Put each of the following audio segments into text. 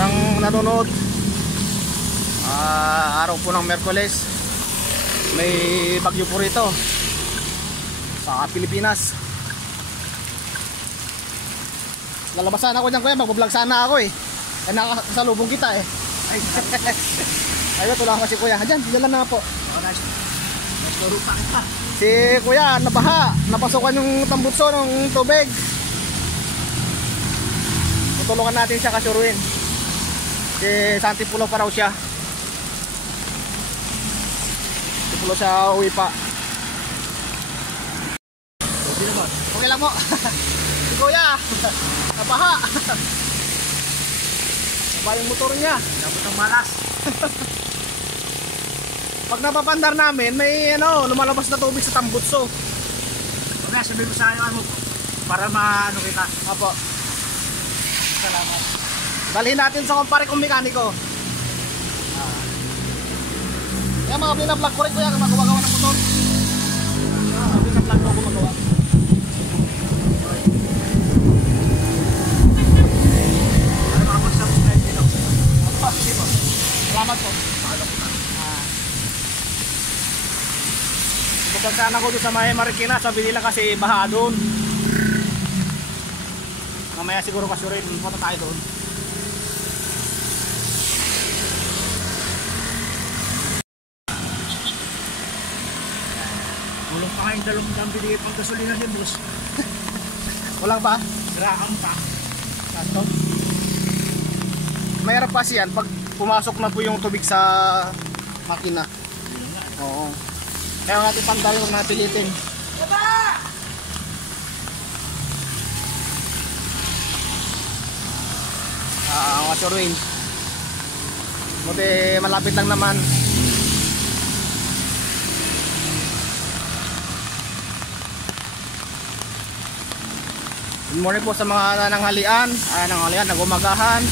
ng nanonood. Araw po ng Miyerkules. May bagyo po rito sa Pilipinas. Lalabas sana ako dyan kuya, mag-vlog sana ako eh. Kaya nakasalubong kita eh. Ayun, tulungan kasi kuya. Diyan lang na po. Si kuya, nabaha. Napasokan yung tambutso ng tubig. Tutulungan natin siya kasuruin. Si Santi Pulo pa raw siya. Si Pulo siya uwi pa. Okay lang mo. Si kuya, nabaha. Nabaha yung motor niya. Dapat ang malas. Pag napapandar namin, may lumalabas na tubig sa tambutso. Okay, sabihin mo sa ano para maano kita. Apo. Salamat. Dalhin natin sa kumpare kong mekaniko. Kaya mga binablog ko rin kuya, gumagawa ng motor. Mga binablog ko gumagawa. Ay, makapag-subscribe dito. Salamat po. Pagkakaan ako doon sa may Marikina, sabi nila kasi baha doon. Mamaya siguro kasurin, punta tayo doon. Walang pa kayong 200 binigay pang gasolina din, boss. Walang ba? Grakang pa. Sato. Mayroon pa siyan pag pumasok na po yung tubig sa makina. Oo. Kaya natin pandal, huwag natin pilitin. Kasuruin. Buti malapit lang naman. Good morning po sa mga nananghalian, nagumagahan,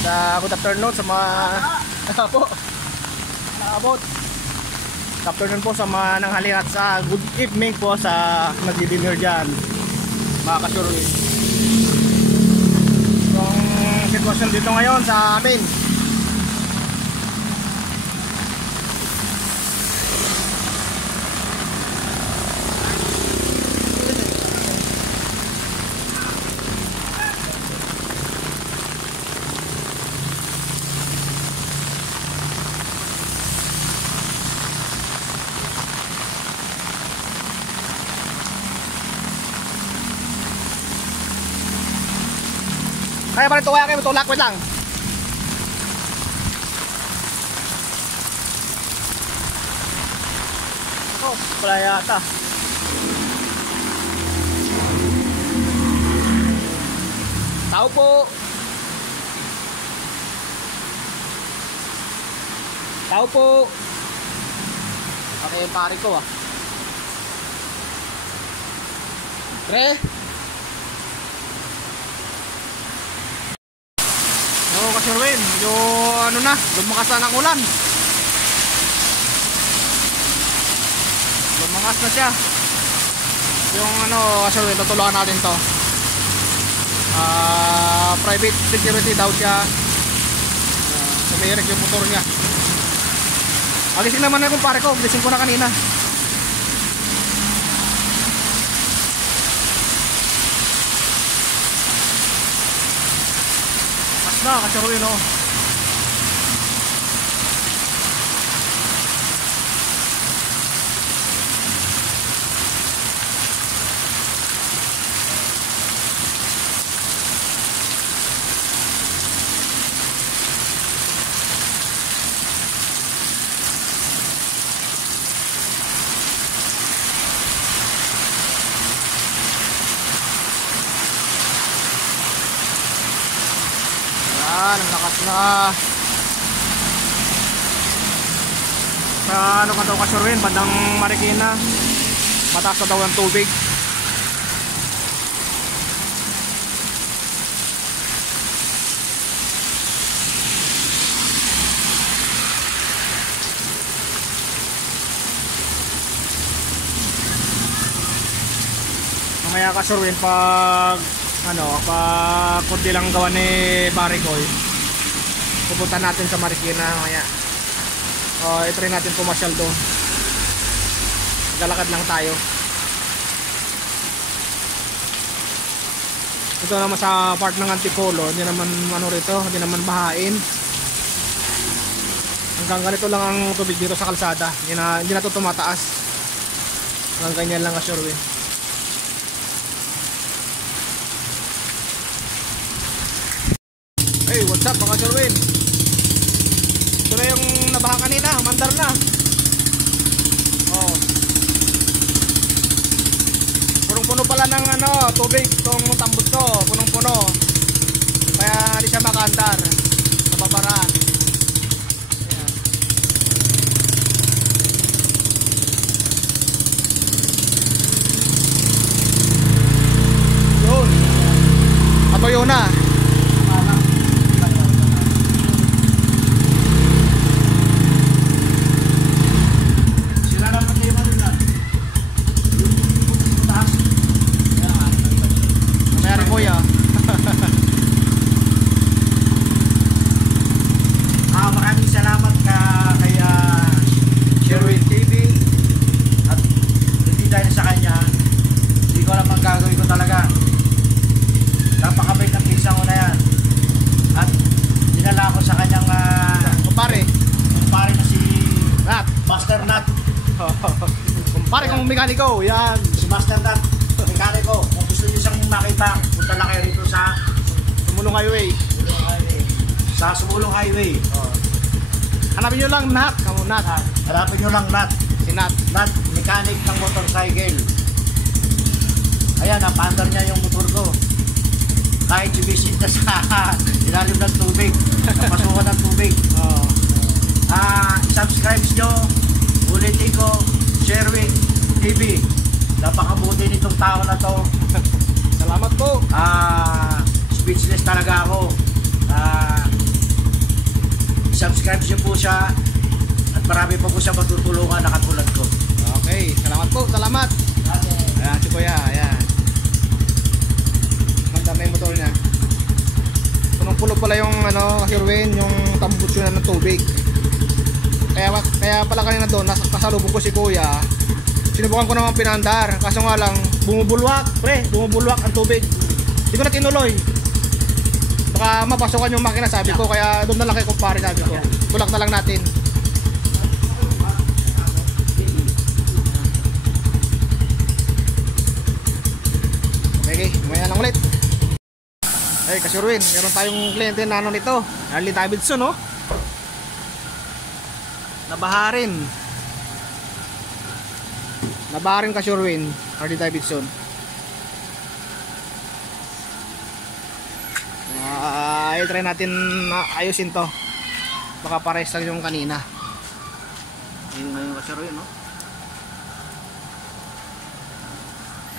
sa good afternoon sa mga naabot. Good afternoon po sa mga nananghalian at sa good evening po sa nagdi-dinner dyan, mga kasuruin. Yung sitwasyon dito ngayon sa amin, kaya pa rin tuwaya kayo, matulak ko lang. Oh, wala yata. Tao po. Tao po. Okay yung pare ko ah. Pre. Kasuruin, yung lumakas na ng ulan. Lumakas na siya. Yung kasuruin, tutulungan natin to. Private security daw siya. Sumirik yung motor niya. Agising naman na yung pare ko, gising ko na kanina. Na, kasuruin o. Ang lakas na. Sa ka daw kasuruin, bandang Marikina, mataas na daw ang tubig. Mamaya kasuruin pag pag kunti lang gawa ni Barikoy, pupunta natin sa Marikina mamaya. I-try natin pumasyal doon. Galakad lang tayo. Ito naman sa part ng Antipolo, hindi naman ano rito, hindi naman bahain. Hanggang ganito lang ang tubig dito sa kalsada. Hindi na ito tumataas. Hanggang ganyan lang ka-Sherwin. Hey, what's up mga Sherwin? Ito na yung nabaha kanina, mandar na. Oh. Punong-puno pala ng tubig itong tambot ko, punong-puno. Kaya hindi siya makandar. Nababaraan. Ayan. Yun. Patuyo na. Maraming salamat kay Sherwin TV. At hindi dahil sa kanya, hindi ko alam ang gagawin ko talaga. Napakabait ng pisang ko na yan. At dinala ko sa kanyang Kumpare na si Nat. Master Nat. Kumpare kong mekaniko. Yan. Si Master Nat, mekaniko. Kung gusto niyo siyang makita, punta lang kayo rito sa Sumulong Highway. Sumulong Highway. Hanapin nyo lang Nat. Kamu Nat. Hanapin nyo lang Nat. Si Nat. Nat, mechanic ng motorcycle. Ayan, napandar niya yung motor ko. Kahit sumisid na sa ilalim ng tubig, napasukan ng tubig. Subscribe nyo, ulitin ko, Sherwin TV. Napakabuti nitong tao na to. Salamat po. Speechless talaga ako. Subscribe nyo po siya at marami pa po siya matutulungan na katulad ko. Okay, salamat po. Salamat. Ayan si Kuya. Ayan. Maganda yung motor niya. Punong-pulo pala yung Sherwin, yung tambutso na ng tubig. Kaya pala kanina doon, kasalubong ko si Kuya. Sinubukan ko naman pinandar. Kaso nga lang, bumubulwak. Pre, bumubulwak ang tubig. Hindi ko na tinuloy. Baka mapasokan yung makina, sabi ko. Kaya doon na lang kay kumpare, sabi ko. Tulak na lang natin. Okay, mamaya lang ulit. Hey, ka-Sherwin, meron tayong kliyente na nito, Harley Davidson, no? Nabaharin. Nabaharin ka-Sherwin, Harley Davidson. I-try natin ayusin to. Baka pares lang yung kanina. Ayun ngayon ka-Sherwin, no?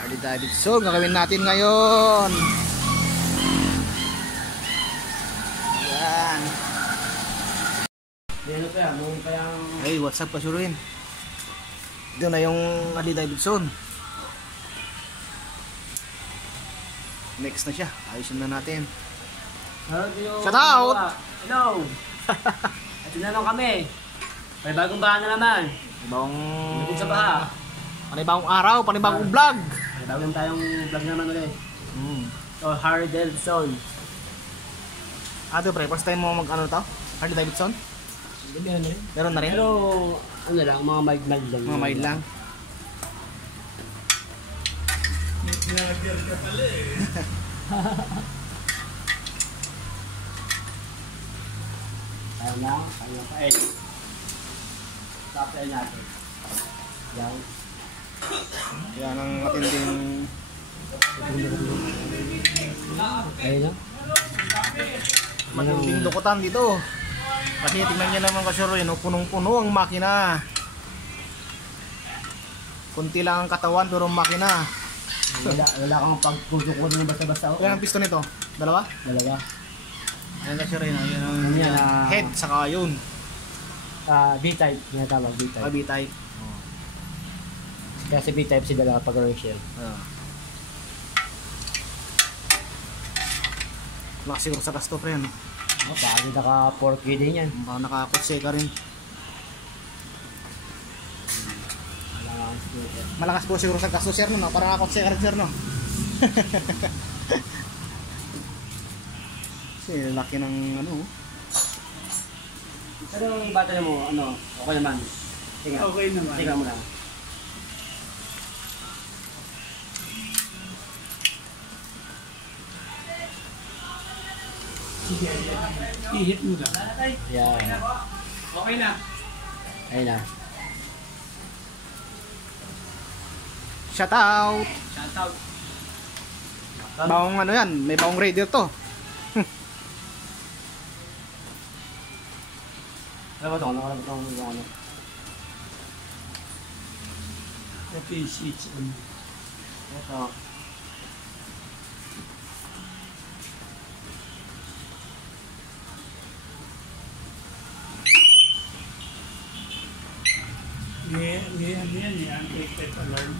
Harley Davidson, gagawin natin ngayon. Ayan. Hey, what's up ka-Sherwin? Ito na yung Harley Davidson. Next na siya, ayusin na natin. Shout out! Hello! At tinanong kami. May bagong baha na naman. Panibagong Lupit sa baha. Panibagong araw, panibagong vlog. May bagong tayong vlog naman ulit. So, Harley Davidson. Ito pre, first time mo mag-ano to? Harley Davidson? Meron na rin? Pero, ano lang, mga mild lang. Mga mild lang. Ayaw na, ayaw pa. Tapos natin. Yan. Yan ang matinding... Ayun na. matinding dukutan dito. Kasi tingnan niyo naman ka-Sherwin, punong-puno ang makina. Kunti lang ang katawan pero makina. Wala kang pagkukukunin ng basta-basta. Ilan ang piston nito? Dalawa? Dalawa. Ayan ka-Sherwin, yan ang head saka yun. B-type, tinatawag B-type. B-type. Kasi B-type si dalawa pag shell. Lakas siguro sa gasto pre, ano? Oh, bakit naka 4K din yan? Baka nakakotse ka rin. Malakas po siguro sa gasto sir no? Para nakakotse ka rin sir no? Kasi laki ng ano. Pero yung battery mo, ano, okay naman. Tingnan. Okay naman. Tingnan mo lang. I-hit mo lang. Yan. Okay na. Ayun na. Shout out! Shout out. Bawang ano yan, may bawang radio to. Ano ba ito? Ano ba ito? Ano? Ito yung seats. Ito. May anti-theft alarm.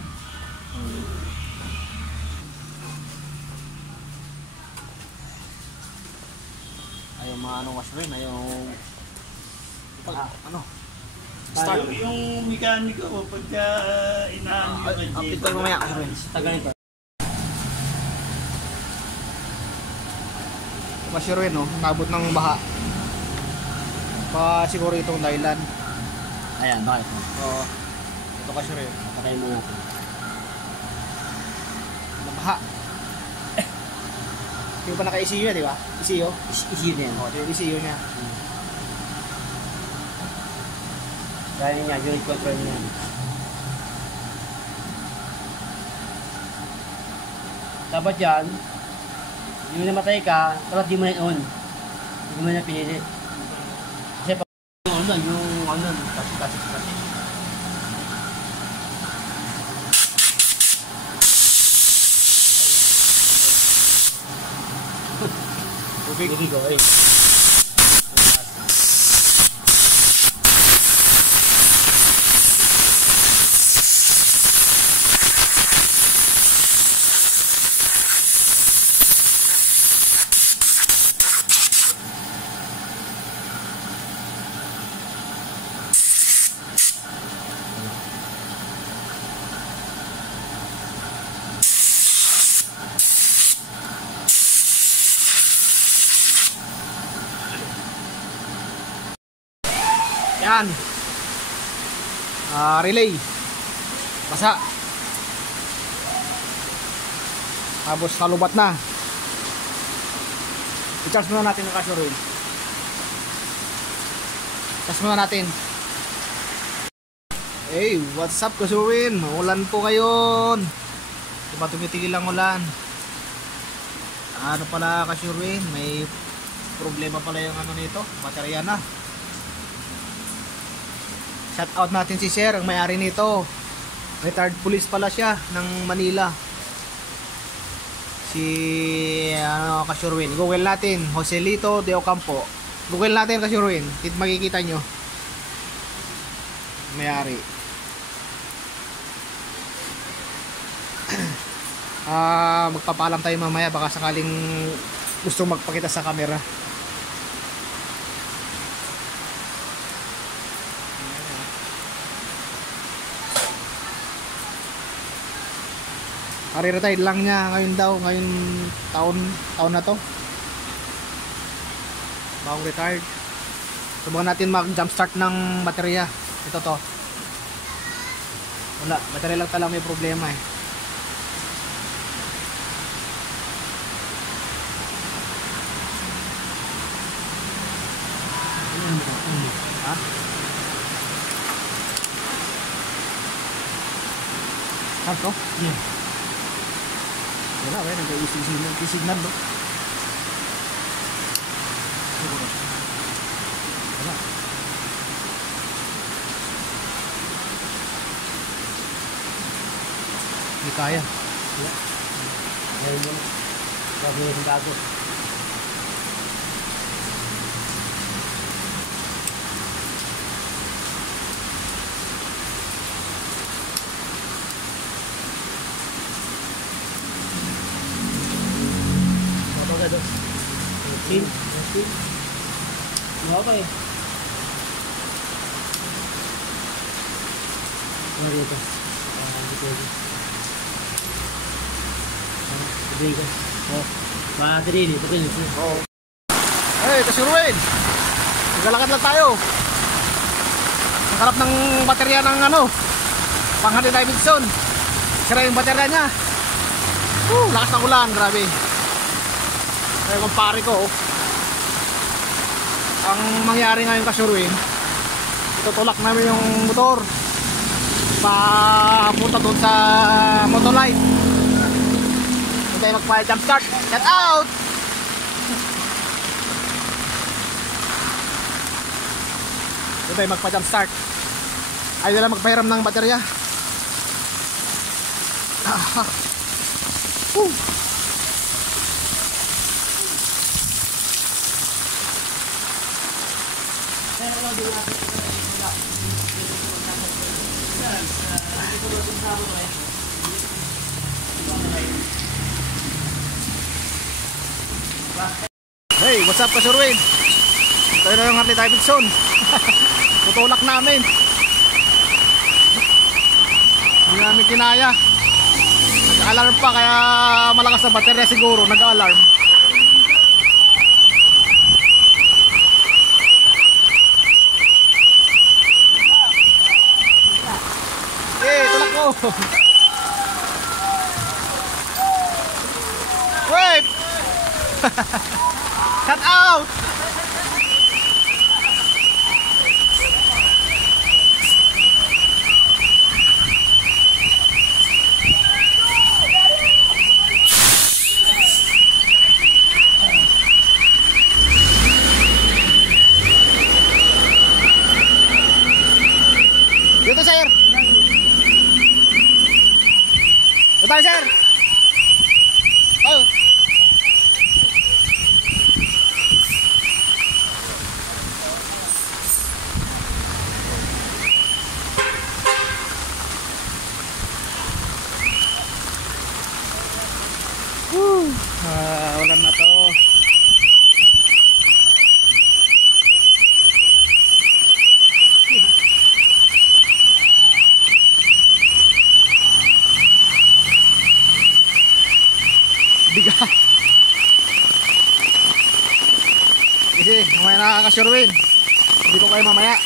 Ayaw mga anong wash rin, ayaw ano? Start. Yung mekaniko, pagka inaano yung Update ko mamaya wash rin. Tagal nito. Wash rin no, nabot ng baha. Pa siguro itong dahilan. Ayan, bakit? Oo. Ito kasi rin. Patayin mo natin. Nabaha. Yung pa naka-ECU niya, di ba? ECU? Easy din. Oo, yung ECU niya. Kaya niya, unit control niya. Dapat yan, yung namatay ka, dapat di mo na on. Hindi mo na pinili. Kasi pag yung ano, kasi. Tubig. Go, eh. Yan. Relay. Basa. Tapos kalubat na. I-charge muna natin ang kasyo rin. Charge muna natin. Hey, what's up kasurin? Ulan po ngayon. Diba tumitigil ang ulan? Ano pala kasurin? May problema pala yung ano nito. Baterya na. Shout out natin si Sir, ang may-ari nito. Retired police pala siya ng Manila. Si ano, Kasurwin. Google natin, Joselito de Ocampo. Google natin Kasurwin. Makikita nyo. May-ari. Magpapalam tayo mamaya, baka sakaling gusto magpakita sa camera. Retired lang niya ngayon daw, ngayon taon na to. Bagong retired. Subukan natin mag-jump start ng baterya. Ito to. Wala, baterya lang talaga may problema eh. Ha? Start to? Yeah. Wala, nag-i-signal no? Siguro. Wala. Hindi kaya. Yan yun. Sabi yung bago. Sin. Okay. Sorry ito. Dito. Dito. Oh. Battery dito rin. Oo. Hey, Kasurwin. Maglalakad lang tayo. Nagkalap ng baterya ng ano, pang Harley Davidson. Sira yung baterya niya. Lakas ng ulan, grabe. Kaya kumpare ko, ang mangyari ngayon, Kasurwin, tutulak namin yung motor papunta doon sa Motolight. Doon tayo magpa-jump start. Get out! Doon tayo magpa-jump start. Ayaw nila magpahiram ng baterya. Hey, what's up, Kasurwin? Ito na yung Harley Davidson. Tutulak namin. Hindi namin kinaya. Nag-alarm pa, kaya malakas na baterya siguro. Nag-alarm. Hey, tulak ko. Wait! Cut out! Dito, sir. Dito, sir. Oh. Ulan na to. Bigat. Kasi mamaya na, Kasurwin. Hindi ko kayo mamaya.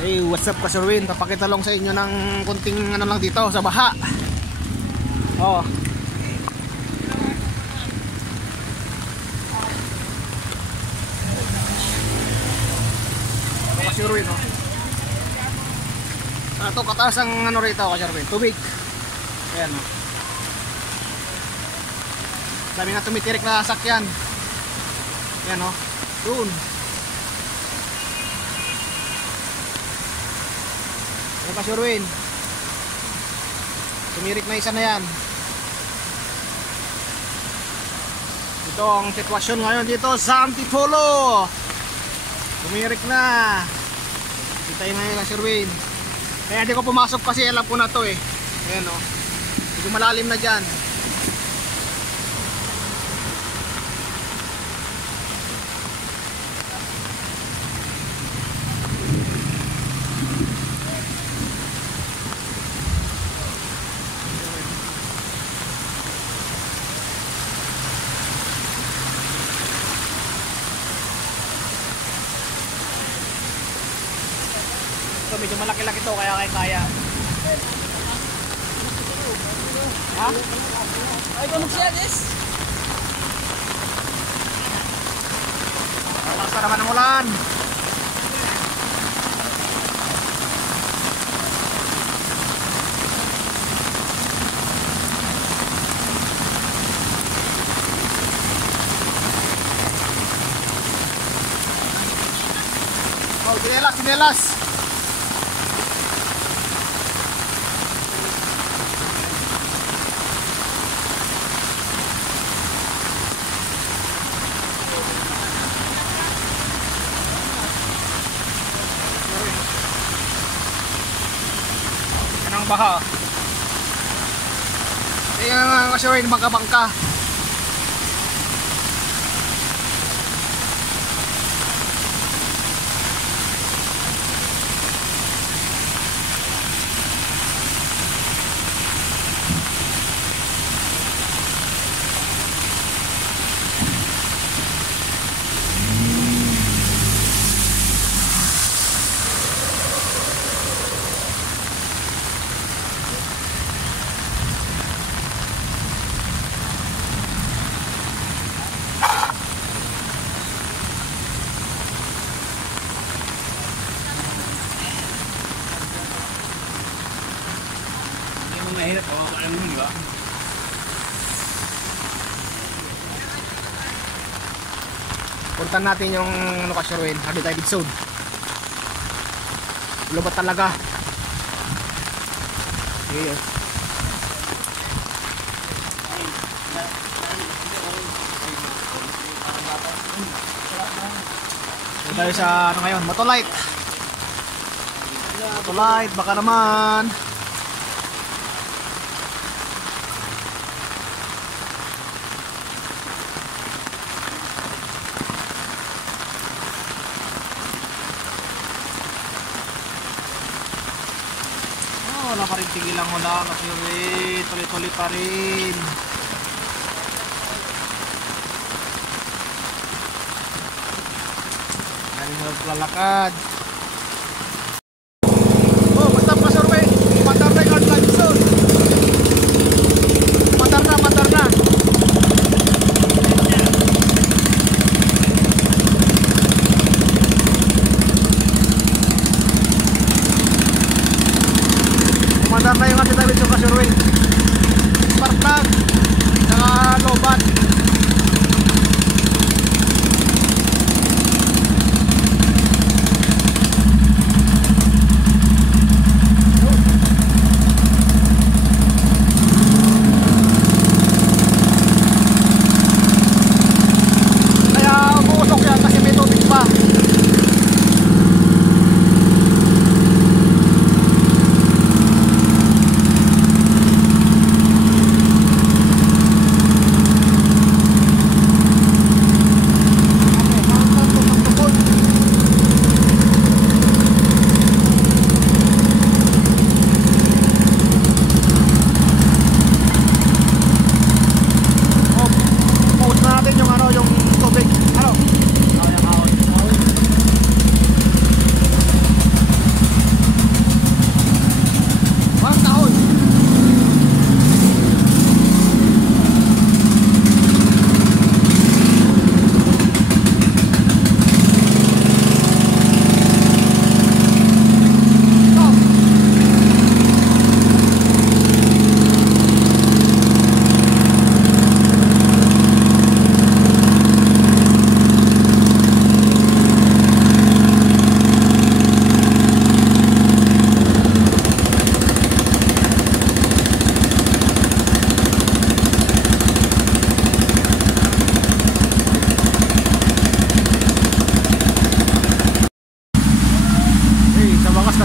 Hey, what's up, Kasurwin? Papakita lang sa inyo ng kunting ano lang dito sa baha. Oh. Kasurwin, oh. Ito kataas ang ano rito, Kasurwin. Tubig. Ayan, oh. Dami nga tumitirik na sakyan. Ayan, oh. Doon. Ayan, Kasurwin. Tumirik na isa na yan. Ito ang sitwasyon ngayon dito sa Antipolo. Tumirik na. Kita yun ngayon, Kasurwin. Kaya hindi ko pumasok kasi alam ko na to eh. Ayan, oh. Medyo malalim na dyan. Ito medyo malaki-laki to kaya kaya. Ha? Ay, kamag siya, Des. Lakas naman ng ulan. Oh, sinelas, sinelas. Baha. Kaya Kasurwin, bangka-bangka. Mahirap po. Alam mo, di ba? Puntan natin yung ano ka Sherwin, Hardy Davidson. Lubat talaga. Okay. So tayo sa ano ngayon, Motolite. Motolite, baka naman. Wala pa rin tigilan mo lang kasi tuloy-tuloy pa rin. Galing maglalakad. Oh, basta pa survey. Mandar na yung Davidson. Mandar na. Mandar na yung Hardy Davidson ka Sherwin. Spark plug. Saka lobat. Kaya umuusok yan kasi may tubig pa.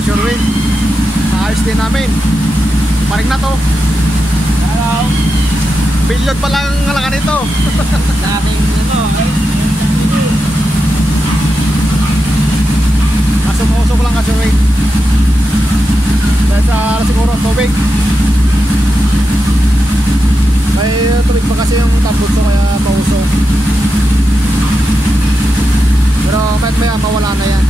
Sherwin, naayos din namin. Paring na to. Hello. Billion pa lang ang halaga nito. Dating ano, Kaso mausok lang ka Sherwin. Dahil sa siguro tubig. May tubig pa kasi yung tambutso kaya mausok. Pero maya mawala na yan.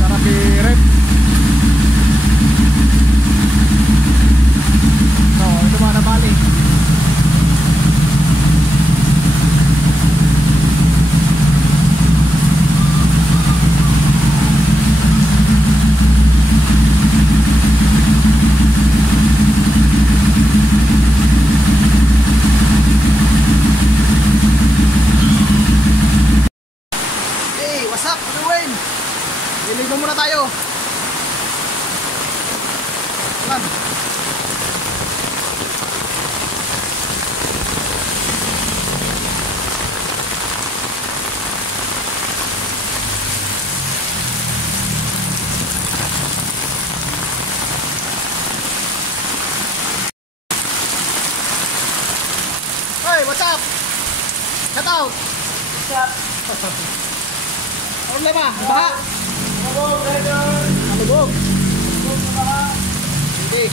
Sarap i-rep. So, ito mga nabali. Iligo muna tayo. Lan. Hey, what's up? Shout out. what's up? Problema, baha. Hello, brother. Malubog. Hello, Sige.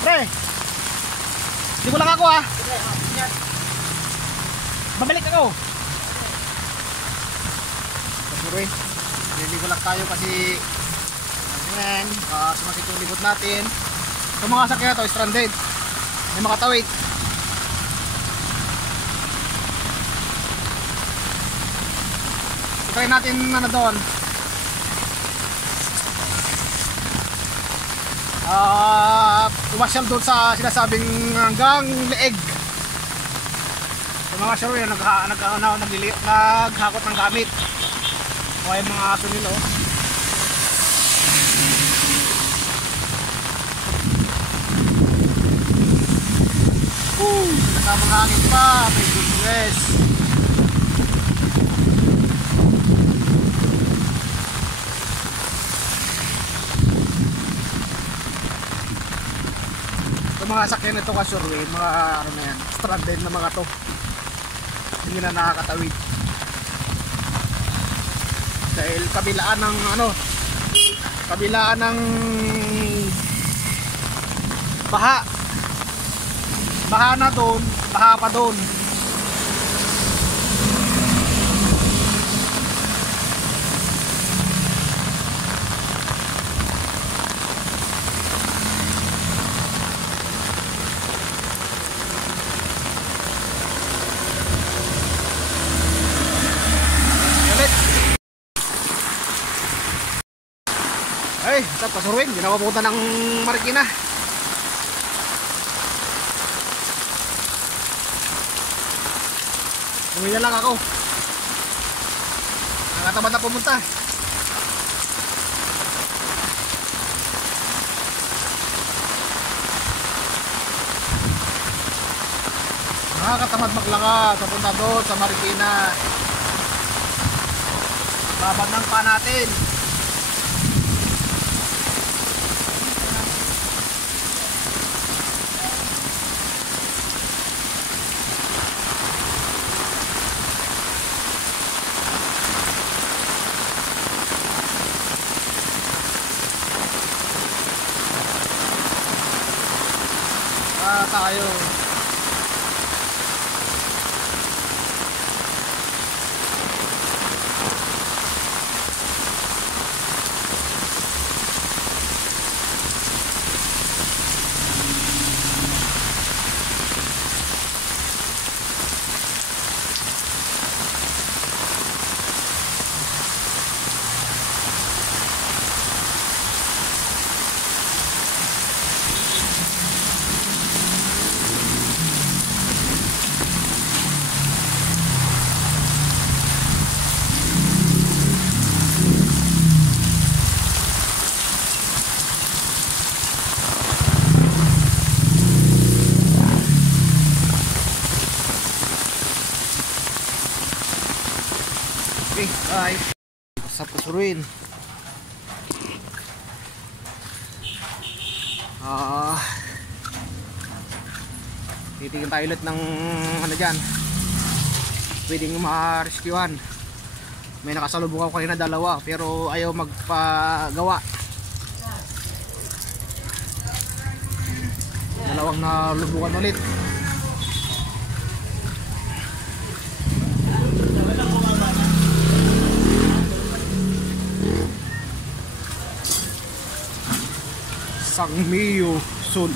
Pre, di ko lang ako ah. Babalik ako. Sure, liligo lang tayo kasi ayan, sumakit yung libot natin. Itong mga sakya to stranded, may makatawid. Try natin ano doon, umasyal doon sa sinasabing hanggang leeg. Yung mga sure naghakot ng gamit o yung mga aso nila. Kasamang hangin pa, may goodness. Itong mga sakyan nito kasurway, mga ano na yan, stranded na mga to, hindi na nakakatawid dahil kabilaan ng ano, kabilaan ng baha na doon, baha pa doon. Ay, sa pasurwin, ginawa pupunta ng Marikina. Umuwi na lang ako. Nakatamad na pumunta. Nakakatamad maglakad papunta doon sa Marikina. Babag ng pa natin. Tayo. Bye. Sa Pusuruin. Titigil tayo ulit ng ano dyan. Pwedeng ma-rescuean. May nakasalubong ako kanina dalawa pero ayaw magpagawa. Dalawang nalubungan ulit. Sang Mio Sul.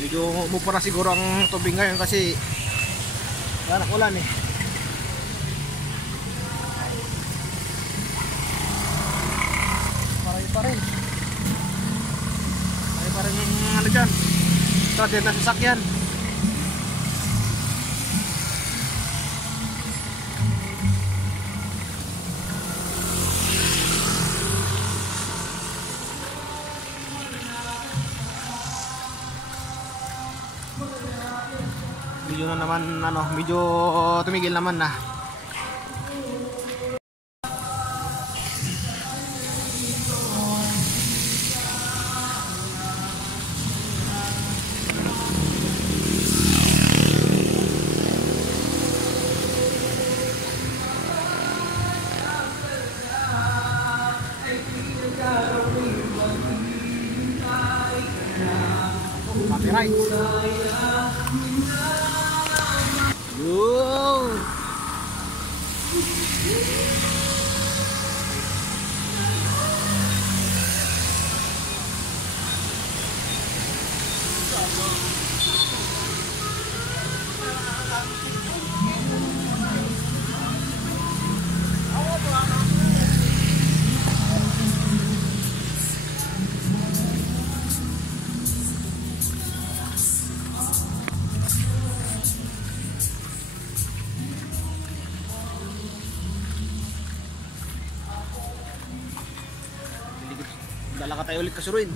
Medyo umupara siguro ang tubig ngayon kasi ulan eh. Marami pa rin ano dyan, stranded na sasakyan. Medyo na naman ano, medyo tumigil naman na. Copyright. Yo. Dala ka tayo ulit kasuruin.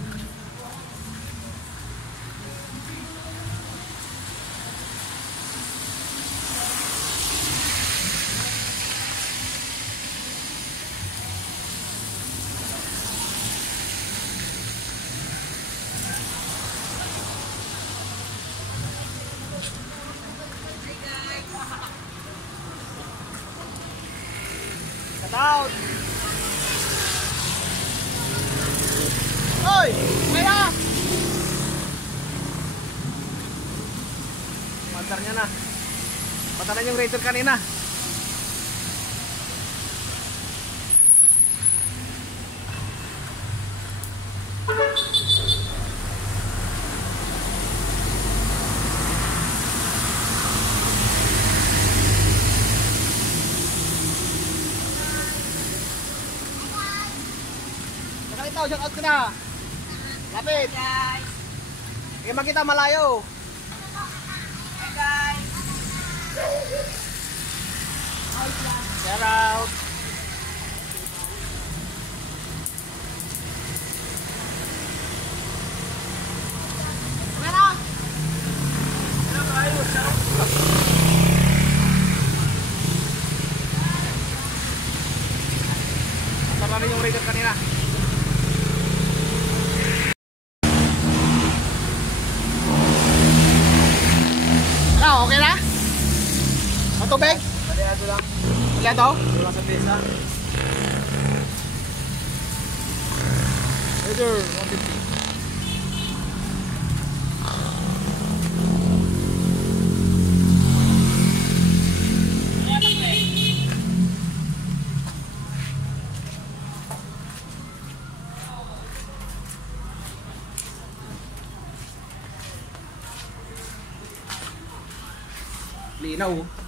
Cut out! Hoy! Kaya! Mandar niya na. Patalan yung Raider kanina. Nakalitaw, shout out ka na. Lapit. Guys. Hindi makita malayo. Hey guys. Shout out. Tara na yung Raider kanina. Okay na? Ang tubig? Baliado lang. Aliado? Wala sa pesa. Raider 150. Linaw.